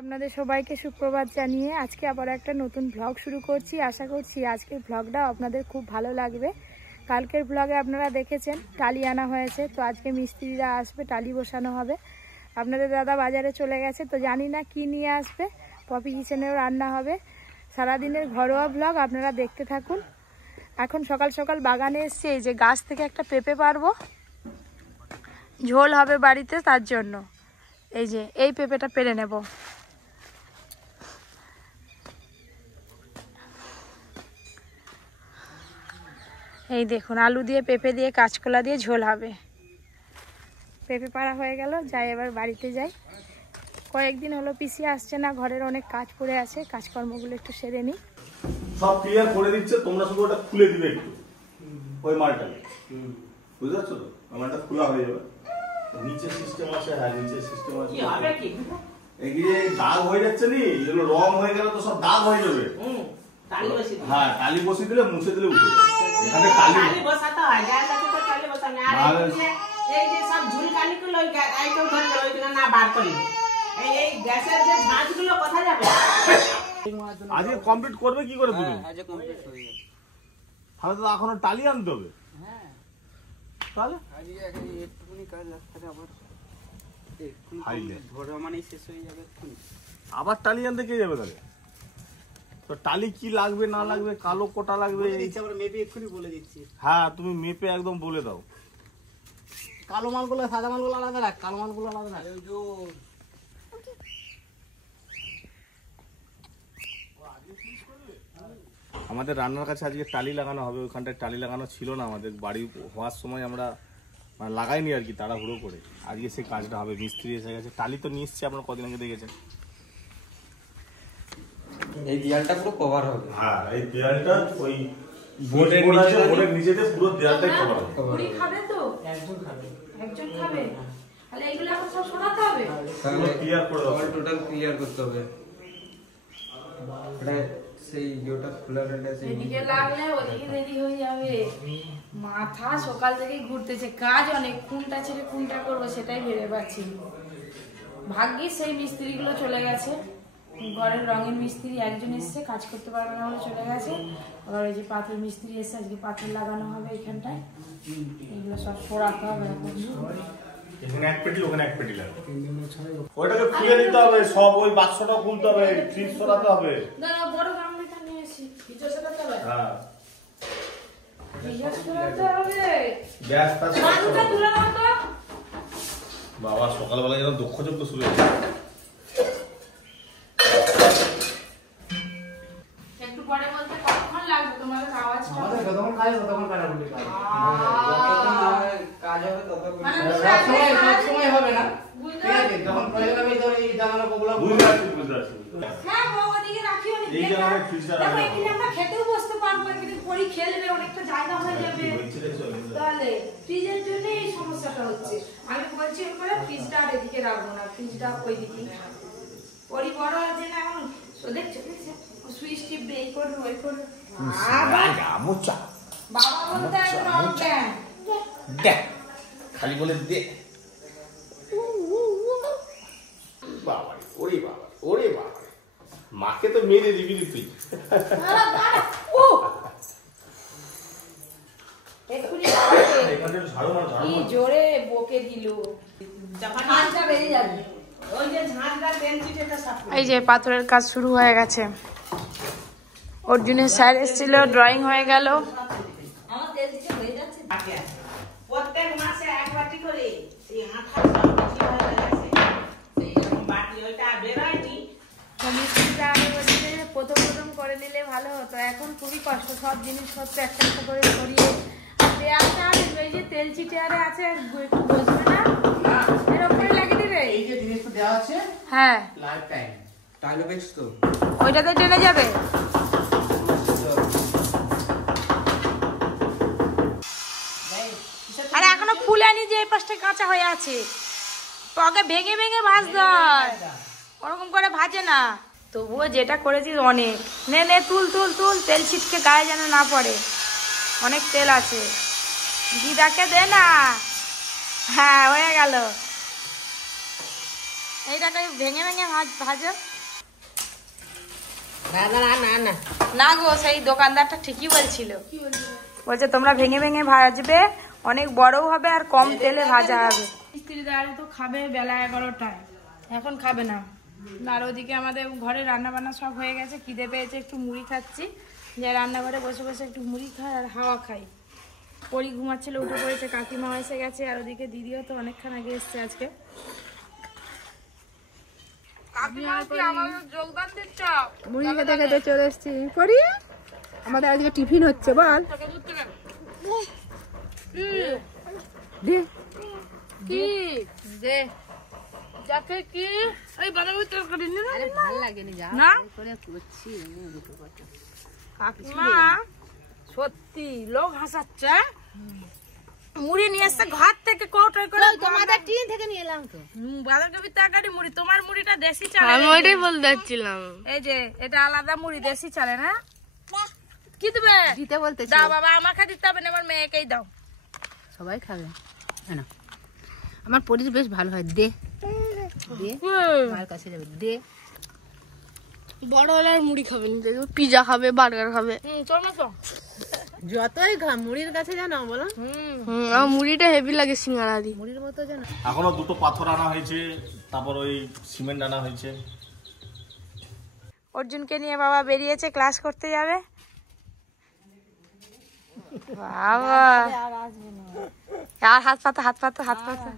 আপনাদের সবাইকে সুপ্রভাত জানিয়ে আজকে আবার একটা নতুন ব্লগ শুরু করছি। আশা করছি আজকের ব্লগটা আপনাদের খুব ভালো লাগবে। কালকের ব্লগে আপনারা দেখেছেন টালি আনা হয়েছে, তো আজকে মিস্ত্রিরা আসবে, টালি বসানো হবে। আপনাদের দাদা বাজারে চলে গেছে, তো জানি না কি নিয়ে আসবে। পপি কিচেনেও রান্না হবে। সারাদিনের ঘরোয়া ব্লগ আপনারা দেখতে থাকুন। এখন সকাল সকাল বাগানে এসছে, এই যে গাছ থেকে একটা পেঁপে পারবো, ঝোল হবে বাড়িতে, তার জন্য এই যে এই পেঁপেটা পেরে নেব। এই দেখুন, আলু দিয়ে পেঁপে দিয়ে কাঁচকলা দিয়ে ঝোল হবে। পেঁপে পাড়া হয়ে গেল, যাই এবার বাড়িতে যাই। কয়েকদিন হলো পিসি আসছে না, ঘরের অনেক কাজ পড়ে আছে, কাজকর্মগুলো একটু সেরে নিই। সব ক্লিয়ার করে দিচ্ছে, তোমরা শুধু ওটা খুলে দিবে একটু, ওই মালটাকে। বুঝতে পারছো তো? মালটা খোলা হয়ে যাবে। নিচে সিস্টেম আছে, হ্যাঁ নিচে সিস্টেম আছে। কি হবে কি? এই যে দাগ হয়ে যাচ্ছে নি, এগুলো রং হয়ে গেল তো সব দাগ হয়ে যাবে। টালি বসিয়ে, হ্যাঁ টালি বসিয়ে দিলে মুছে দিলে উঠে যাবে। এখানে টালি বসাতে হয়, যার কাছে তো টালি বসানো। আর এই যে সব ঝুলকানি গুলো ওই আইটেম ধরে ওইটা না বার করি। এই গ্যাসের যে ঝাঁঝগুলো কোথায় যাবে? আজকে কমপ্লিট করবে কি করে তুমি? আজকে কমপ্লিট হয়ে যাবে। তাহলে তো এখনো টালি আনতে হবে। হ্যাঁ তাহলে আজকে একটুখানি কাজ রাখতে আবার ধরে মানে শেষ হয়ে যাবে। আবার টালি আনতে কে যাবে তাহলে? তো টালি কি লাগবে না লাগবে, কালো কোটা লাগবে, মেপে এক্ষুনি বলে দিচ্ছি। হ্যাঁ তুমি মেপে একদম বলে দাও। কালো মালগুলো সাদা মালগুলো আলাদা রাখ, কালো মালগুলো আলাদা রাখ। আমাদের রান্নার কাছে আজকে টালি লাগানো হবে, ওইখানটায় টালি লাগানো ছিল না আমাদের বাড়ি হওয়ার সময়, আমরা লাগাইনি আর কি, তাড়াহুড়ো করে। আজকে সেই কাজটা হবে, মিস্ত্রি এসে গেছে। টালি তো নিয়ে এসছে, আপনারা কদিন আগে দেখেছেন। এই দেয়ালটা পুরো কভার হবে। হ্যাঁ এই দেয়ালটা ওই বোর্ডের নিচেতে পুরো দেয়ালটাই কভার হবে। পুরি খাবে তো? একজন খাবে। তাহলে এগুলো এখন সব সরাতে হবে, পুরো ক্লিয়ার করে দাও, টোটাল ক্লিয়ার করতে হবে। এটা সেই যেটা খোলা রেডা সেই এদিকে লাগলে ওদিকে দেরি হয়ে যাবে। মাথা সকাল থেকে ঘুরতেছে, কাজ অনেক, কোনটা ছেড়ে কোনটা করবো সেটাই ভেবে পাচ্ছি। ভাগ্যিস সেই মিস্ত্রিগুলো চলে গেছে। ঘরের রঙের মিস্ত্রি একজন এসছে, কাজ করতে পারবে না বলে চলে গেছে। আবার ওই যে পাথর মিস্ত্রি এসছে, আজকে পাথর লাগানো হবে এখানটায়। এগুলো সব সরাতে হবে। এখানে এক পেটি, ওখানে এক পেটি লাগবে। ওইটাকে খুলে দিতে হবে সব, ওই বাক্সটা খুলতে হবে, ফ্রিজ সরাতে হবে। দাঁড়া, বড় গামলাটা নিয়ে এসেছি, ফ্রিজ সরাতে হবে। হ্যাঁ ফ্রিজ সরাতে হবে। গ্যাসটা মালটা তুলে নাও তো। বাবা সকালবেলা যেন দক্ষযজ্ঞ শুরু হয়েছে। একটু পরে বলতে কতক্ষণ লাগবে তোমাদের আওয়াজটা? আমাদের যতক্ষণ কাজ হবে ততক্ষণ কাটা বলি কাজ। কাজ হবে ততক্ষণ। সব সময় হবে না। ঠিক আছে, যখন প্রয়োজন হবে ধর এই জানালা বগুলা বুঝতে পারছি। হ্যাঁ বাবা, দিকে রাখিও নি। এই জায়গায় ফ্রিজটা দেখো এখানে আমরা খেতেও বসতে পারবো, এখানে পরি খেলবে, অনেকটা জায়গা হয়ে যাবে। তাহলে ফ্রিজের জন্য এই সমস্যাটা হচ্ছে। আমি বলছি করে ফ্রিজটা আর এদিকে রাখবো না, ফ্রিজটা ওইদিকেই রাখবো। পরি বড় আছে না এখন, তো দেখছো সুইচ টিপবে, এই করবে ওই করবে। বাবা বলতে এখন অজ্ঞান দেখ খালি বলে দে। বাবা ওরে বাবা, ওরে বাবা, মাকে তো মেরে দিবি তুই। কি জোরে বকে দিল। এই যে পাথরের কাজ শুরু হয়ে গেছে। অর্জুনের স্যার এসেছিল, ড্রয়িং হয়ে গেল। প্রত্যেক মাসে এক বাটি করে এই আঠা প্রথম করে নিলে ভালো হতো, এখন খুবই কষ্ট। সব জিনিসপত্র একটা একটা করে সরিয়ে এই যে তেল চিটিয়ারে আছে, একটু বসবে না, এরকম করে লাগিয়ে দিবে। এই যে জিনিসটা দেওয়া আছে, হ্যাঁ লাইফ টাইম টাইলো বেক্স তো ওইটাতে টেনে যাবে। আরে এখনো ফুলেনি যে, এই পাশটা কাঁচা হয়ে আছে। পকে ভেঙে ভেঙে ভাজতে হয়, ওরকম করে ভাজে না। তবুও যেটা করেছিস অনেক। নে নে তুল তুল তুল, তেল ছিটকে গায়ে যেন না পড়ে, অনেক তেল আছে। দিদাকে দে না। হ্যাঁ হয়ে গেল। এইটাকে ভেঙে ভেঙে ভাজো। না না গো, সেই দোকানদারটা ঠিকই বলছিল, বলছে তোমরা ভেঙে ভেঙে ভাজবে, অনেক বড়ও হবে আর কম তেলে ভাজা হবে। স্ত্রীরা তো খাবে বেলা 11টায়, এখন খাবে না। আর ওদিকে আমাদের ঘরে রান্না বান্না সব হয়ে গেছে, খিদে পেয়েছে, একটু মুড়ি খাচ্ছি, যে রান্নাঘরে বসে বসে একটু মুড়ি খাই আর হাওয়া খাই। পরি ঘুমাচ্ছিল, উঠে পড়েছে, কাকিমা এসে গেছে, আর ওদিকে দিদিও তো অনেকক্ষণ আগে এসছে আজকে। মুড়ি খেতে খেতে চলে এসছি। পরি আমাদের আজকে টিফিন হচ্ছে, বল কি দে যাকে কি ওই বাদামি তরকারি ভাল লাগেনি যা না করে করছি কাকিমা, সত্যি লোক হাসাচ্ছে। মুড়ি নিয়ে এসছে ঘর থেকে কৌটোয় করে, তোমাদের টিন থেকে নিয়ে এলাম তো। বাঁধাকপির তরকারি মুড়ি। তোমার মুড়িটা দেশি চালে, আমি ওইটাই বলতে যাচ্ছিলাম। এই যে এটা আলাদা মুড়ি, দেশি চালে না। কি দেবে দিতে বলতে দাও বাবা, আমাকে দিতে হবে না, আমার মেয়েকেই দাও। সবাই খাবে না, আমার পরির বেশ ভালো হয়। দে দে মার কাছে যাবে, দে। বড় হলে আর মুড়ি খাবে না, পিজা খাবে, বার্গার খাবে। চল না তো, যতই মুড়ির কাছে জানো বলো, আমার মুড়িটা হেভি লাগে সিঙ্গারা দি। মুড়ির মতো জানো। এখনো দুটো পাথর আনা হয়েছে, তারপর ওই সিমেন্ট আনা হয়েছে। অর্জুনকে নিয়ে বাবা বেরিয়েছে, ক্লাস করতে যাবে। বাবা আর হাত পাতো, হাত পাতো, হাত পাতো।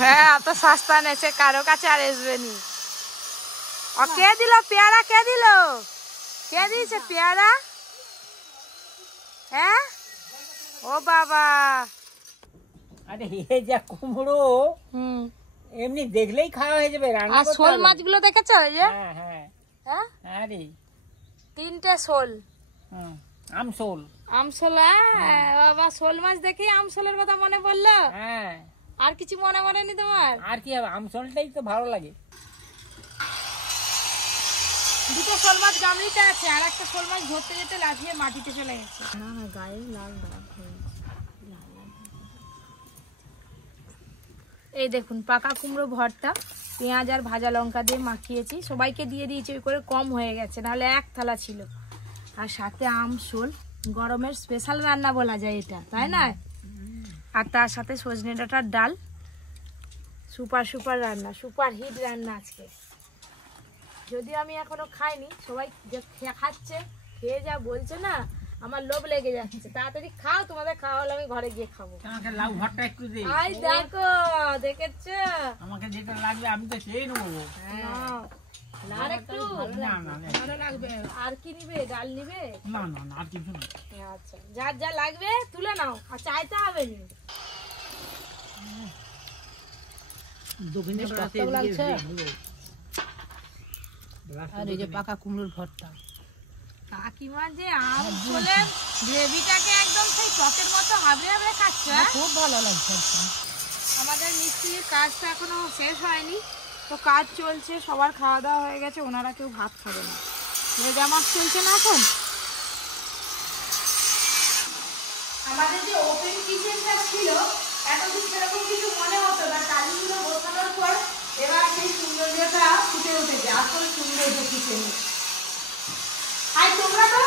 হ্যাঁ, এত সস্তা নেছে, কারো কাছে আর আসবে নি। ও কে দিল পেয়ারা? কে দিল? কে দিয়েছে পেয়ারা? হ্যাঁ, ও বাবা। আরে এই যা কুমড়ো, এমনি দেখলেই খাওয়া হয়ে যাবে। রান্না আর শোল মাছগুলো দেখেছো? এই যে হ্যাঁ হ্যাঁ হ্যাঁ, আরে 3টে শোল, আমশোল। আমশোল। বাবা, শোল মাছ দেখেই আমশোলের কথা মনে পড়লো। হ্যাঁ, আর কিছু মনে পড়েনি তোমার? আর কি হবে, আমশোলটাই তো ভালো লাগে। দুটো শোল মাছ গামলিতে আছে, আর একটা শোল মাছ ধরতে যেতে লাফিয়ে মাটিতে চলে গেছে। না না, গায়ে লাল দাগ। এই দেখুন, পাকা কুমড়ো ভর্তা, পেঁয়াজ আর ভাজা লঙ্কা দিয়ে মাখিয়েছি, সবাইকে দিয়ে দিয়েছি, ওই করে কম হয়ে গেছে, নাহলে এক থালা ছিল। আর সাথে আমশোল, গরমের স্পেশাল রান্না বলা যায় এটা, তাই না? আর তার সাথে সজনে ডাঁটার ডাল, সুপার সুপার রান্না, সুপার হিট রান্না আজকে। যদিও আমি এখনো খাইনি, সবাই যে খাচ্ছে, খেয়ে যা বলছে না, আমার লোভ লেগে যাচ্ছে। তাড়াতাড়ি খাও, তোমাদের খাওয়া হলে আমি ঘরে গিয়ে খাবো। আমাকে লাউ ভর্তা একটু দে। আই দেখো, দেখেছো? আমাকে যেটা লাগবে আমি তো খেয়ে নেবো। আর একটু না না না, ভালো লাগবে। আর কি নিবে? ডাল নিবে? না না না, আর কিছু না। আচ্ছা, যার যা লাগবে তুলে নাও, আর চাইতে হবে না। আর এই যে পাকা কুমড়োর ভর্তা, কাকিমা যে আম বলে গ্রেভিটাকে একদম সেই টকের মতো হাবড়ে হাবড়ে খাচ্ছে। খুব ভালো লাগছে। আমাদের মিস্ত্রির কাজটা এখনো শেষ হয়নি, তো কাজ চলছে, সবার খাওয়া দাওয়া হয়ে গেছে, ওনারা কেউ ভাত খাবে না। ভেজা মাছ চলছে না এখন। আমাদের যে ওপেন কিচেনটা ছিল, এতদিন সেরকম কিছু মনে হতো না, টালিগুলো বসানোর পর এবার সেই সৌন্দর্যটা ফুটে উঠেছে, আসল সৌন্দর্য কিচেনে। আর তোমরা তো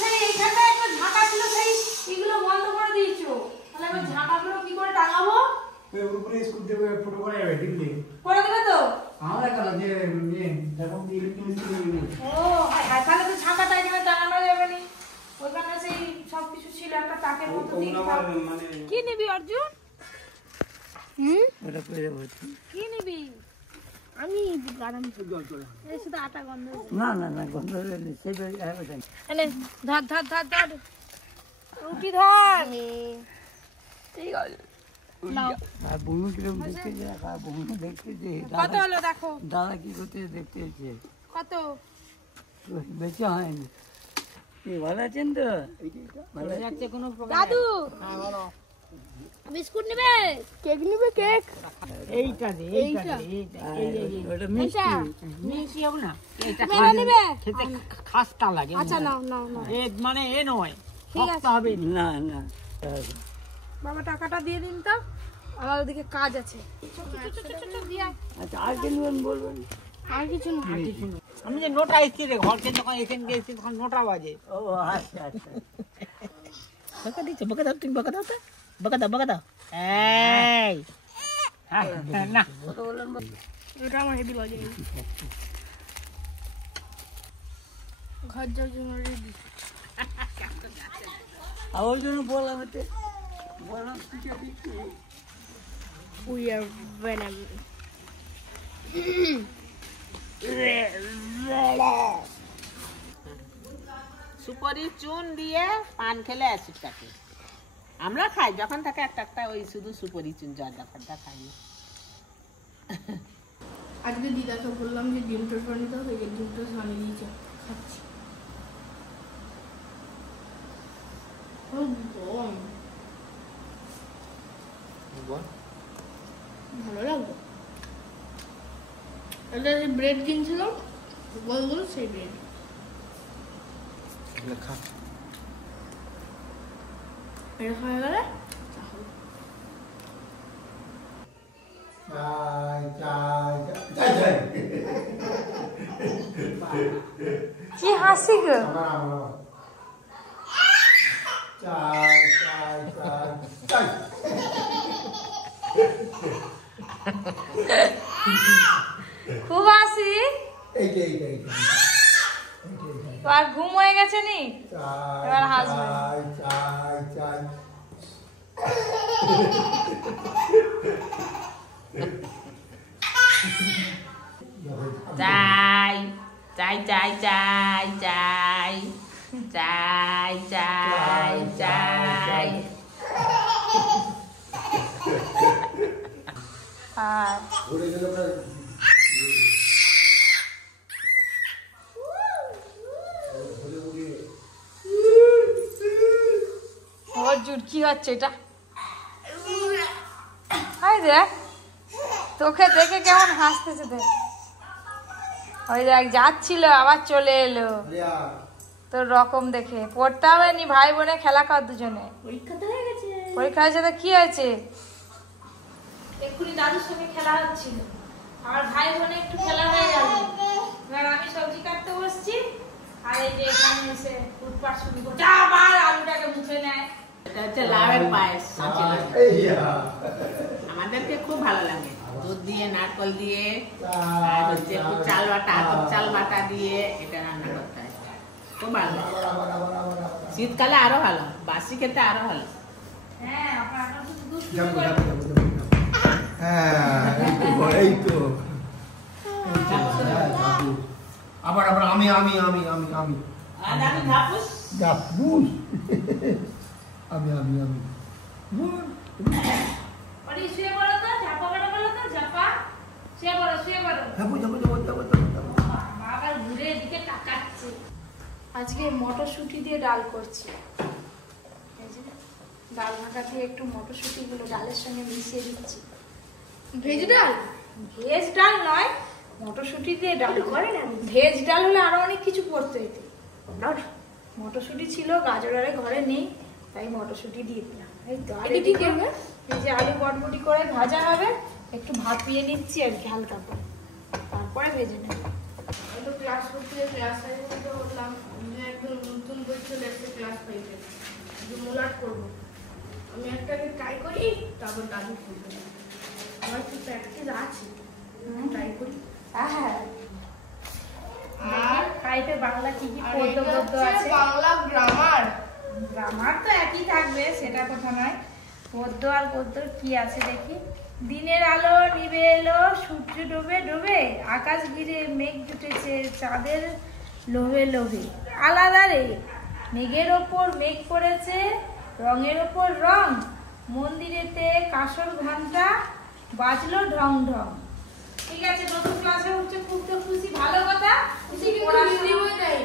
সেই এইখানটা একটা ঝাঁকা ছিল, সেই এগুলো বন্ধ করে দিয়েছো, তাহলে আমি ঝাঁকাগুলো কি করে টাঙাবো? উপরে স্কুল থেকে ফটো করা যাবে, ঠিক নেই করে দেবে তো? আমরা কালো যে দেখুন ও হ্যাঁ, তাহলে তো ঝাঁকাটা এখানে টাঙানো যাবে না, ওইখানে সেই সবকিছু ছিল একটা তাকের মতো দিন। কি নিবি অর্জুন? কি নিবি? আমি গারাম এই শুধু আটা গন্ধ। না না না, গন্ধ সেই এনে ধর ধর ধর ধর, রুটি ধর। ঠিক আছে। আর বনু কিরম দেখতে যায়, আর বনু দেখতে যে কত হলো দেখো, দাদা কি করতে দেখতে হচ্ছে, কত? বেঁচে হয়নি। ভালো আছেন তো? ভালো যাচ্ছে কোনো দাদু বিস্কুট নেবে? কেক নিবে? কেক এইটা দে, এইটা দে, ওটা মিষ্টি। মিষ্টি হবে না, এটা মেলা নেবে? খেতে খাস্তা লাগে। আচ্ছা নাও নাও নাও, এ মানে এ নয়, ঠিক আছে। শক্ত হবে। না না, বাবা টাকাটা দিয়ে দিন তো। আমার ওদিকে কাজ আছে। আচ্ছা আর কি নেবেন বলবেন? আর কিছু না। আমি যে নোটা এসছি রে ঘরকে যখন এখানে গেছি তখন নোটা বাজে। ও আচ্ছা আচ্ছা। বকা দিচ্ছ, বকা দাও, তুমি বকা দাও তো, বকা দাও, বকা দাও। এই না এটা আমার হেভি লাগে। ঘর যাওয়ার জন্য রেডি। ওই জন্য বললাম হচ্ছে বললাম We are Venom. সুপারি চুন দিয়ে পান খেলে অ্যাসিড কাটে। আমরা খাই যখন থাকে একটা একটা ওই শুধু সুপারি চুন জর্দা ফর্দা খাই না। আজকে দিদাকে বললাম যে ডিম টোস্ট বানিয়ে দাও, ডিম টোস্ট বানিয়ে দিয়েছে, খাচ্ছি। ভালো লাগলো। এটা যে ব্রেড কিনছিলাম গোল গোল, সেই ব্রেড। খা এটা খাওয়া গেলে কি হাসি গো। খুব হাসি। আর ঘুম হয়ে গেছে নি, এবার হাসবে। চাই চাই চাই চাই চাই চাই চাই চাই। আর ওর জুটকি হচ্ছে এটা। হাই দেখ, তোকে দেখে কেমন হাসতেছে দেখ। ওই দেখ যাচ্ছিল আবার চলে এলো তোর রকম দেখে। পড়তে হবে নি, ভাই বোনে খেলা কর দুজনে। পরীক্ষা হয়েছে তো কি হয়েছে? এক্ষুনি দাদুর সঙ্গে খেলা হচ্ছিল, আমার ভাই বোনে একটু খেলা হয়ে গেল। এবার আমি সবজি কাটতে বসছি, আর এই যে এখানে এসে উৎপাত শুরু করছে, আবার আলুটাকে মুখে নেয়। এটা হচ্ছে লাউয়ের পায়েস। আমাদেরকে খুব ভালো লাগে, দুধ দিয়ে নারকল দিয়ে আর হচ্ছে একটু চাল বাটা, আতপ চাল বাটা দিয়ে এটা রান্না করতে হয়, খুব ভালো লাগে। শীতকালে আরো ভালো, বাসি খেতে আরো ভালো। হ্যাঁ, আপনার শুধু দুধ এই তো আবার আবার আমি আমি আমি আমি আমি আর আমি ধাপুস ধাপুস আমি আমি আমি ওরে শুয়ে পড়ো তো, ঝাপা কাটা বলো তো, ঝাপা শুয়ে পড়ো, শুয়ে পড়ো। যাবো যাবো যাবো যাবো যাবো। আবার ঘুরে এদিকে তাকাচ্ছে। আজকে মটরশুঁটি দিয়ে ডাল করছি। এই যে ডাল ভাঁটা দিয়ে একটু মটরশুঁটিগুলো ডালের সঙ্গে মিশিয়ে দিচ্ছি। ভেজ ডাল? ভেজ ডাল নয়, মটরশুঁটি দিয়ে ডাল করে না। ভেজ ডাল হলে আরো অনেক কিছু করতে হতো। মটরশুঁটি ছিল, গাজর আরে ঘরে নেই, তাই মটরশুঁটি দিয়ে দিলাম। এই তো আর এটা কি করবে? এই যে আলু বটবটি করে ভাজা হবে, একটু ভাপিয়ে নিচ্ছি আর কি হালকা করে, তারপরে ভেজে নেব। আমি তো ক্লাস করতে ক্লাস ফাইভে তো বললাম যে একদম নতুন বই চলে এসেছে ক্লাস ফাইভে, যে মোলাট করবো। আমি একটাকে ট্রাই করি, তারপর দাদু করবো। আমার কি প্র্যাকটিস আছে, ট্রাই করি। হ্যাঁ, আর ফাইভে বাংলা কি কি আর পদ্য এটা পদ্য হচ্ছে আছে? বাংলা গ্রামার। গ্রামার তো একই থাকবে, সেটা কথা নয়। পদ্য আর পদ্য কি আছে দেখি। দিনের আলো নিভে এলো, সূর্য ডোবে ডোবে, আকাশ ঘিরে মেঘ জুটেছে চাঁদের লোভে লোভে। আলাদা রে, মেঘের ওপর মেঘ পড়েছে, রঙের ওপর রং, মন্দিরেতে কাঁসর ঘন্টা বাজলো ঢং ঢং। ঠিক আছে, নতুন ক্লাসে উঠছে, খুব তো খুশি, ভালো কথা। খুশি হিন্দি বই দেয়।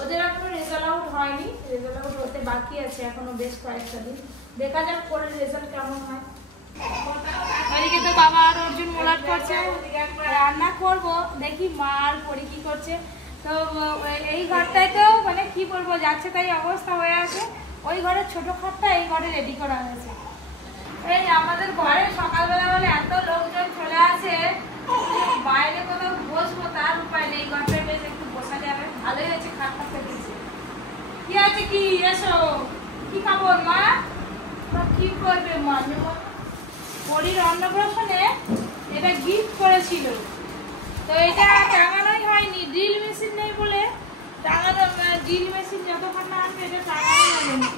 ওদের এখনো রেজাল্ট আউট হয়নি, রেজাল্ট আউট হতে বাকি আছে এখনো বেশ কয়েকটা দিন। দেখা যাক পরে রেজাল্ট কেমন হয়। এদিকে তো বাবা আর অর্জুন মোলাট করছে, রান্না করব, দেখি মা আর পরি কি করছে। তো এই ঘরটায় তো মানে কি বলবো, যাচ্ছে তাই অবস্থা হয়ে আছে। ওই ঘরের ছোট খাটটা এই ঘরে রেডি করা হয়েছে। এই আমাদের ঘরে সকালবেলা হলে এত লোকজন চলে আসে, বাইরে কোথাও বসবো তার উপায় নেই। ঘরটা বেশ একটু বসা যাবে, ভালোই হয়েছে খাটটা পেতেছে। কি আছে কি? এসো, কি খাবো মা? কি করবে মা? পরীর অন্নপ্রাশনে এটা গিফট করেছিল, তো এটা টাঙানোই হয়নি। ড্রিল মেশিন নেই বলে টাঙানো, ড্রিল মেশিন যতক্ষণ না আনবে এটা টাঙানোই হয়নি।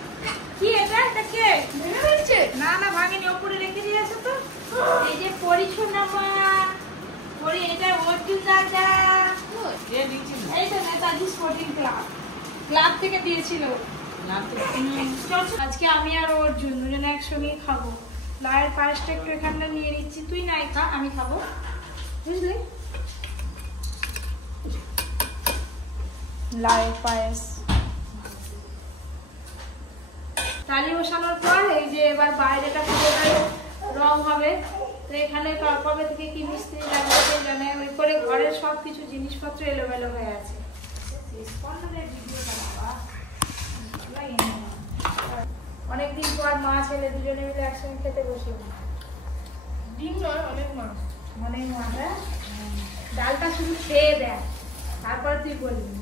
কি এটা? এটা কে ভেঙে ফেলছে? না না ভাঙেনি, ওপরে রেখে দিয়েছে তো। এই যে পরিচ্ছন্ন মা, পরি এটা অর্জুন দাদা, এই তো নেতাজি স্পোর্টিং ক্লাব থেকে দিয়েছিল। আজকে আমি আর অর্জুন দুজনে একসঙ্গেই খাবো। লায়ের পায়েসটা একটু এখানটা নিয়ে নিচ্ছি, তুই নাই খা, আমি খাবো, বুঝলি? লায়ের পায়েস টালি বসানোর পর এই যে এবার বাইরেটা পুরোটাই রং হবে। তো এখানে কবে থেকে কি মিস্ত্রি লাগবে জানে, ওই করে ঘরের সব কিছু জিনিসপত্র এলোমেলো হয়ে আছে। অনেকদিন পর মা ছেলে দুজনে মিলে একসঙ্গে খেতে বসে। ডিম নয়, অনেক মাছ। অনেক মাছ। ডালটা শুধু খেয়ে দেয়, তারপর তুই বলবি।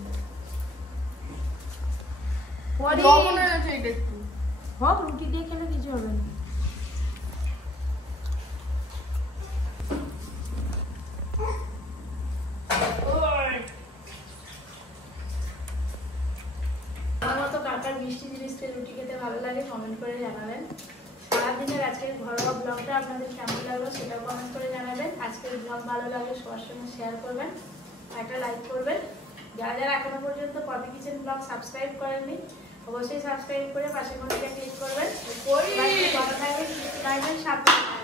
লবণ আছে এটা একটু। হোক, রুটি দিয়ে খেলে কিছু হবে না। আমার মতো কাকার মিষ্টি জিনিস দিয়ে রুটি খেতে ভালো লাগে কমেন্ট করে জানাবেন। সারাদিনের আজকের ঘরোয়া ব্লগটা আপনাদের কেমন লাগলো সেটাও কমেন্ট করে জানাবেন। আজকের ব্লগ ভালো লাগলে সবার সঙ্গে শেয়ার করবেন, একটা লাইক করবেন। যারা যারা এখনো পর্যন্ত পপি কিচেন ব্লগ সাবস্ক্রাইব করেননি অবশ্যই সাবস্ক্রাইব করে পাশে ঘন্টাটা ক্লিক করবেন। সাবধানে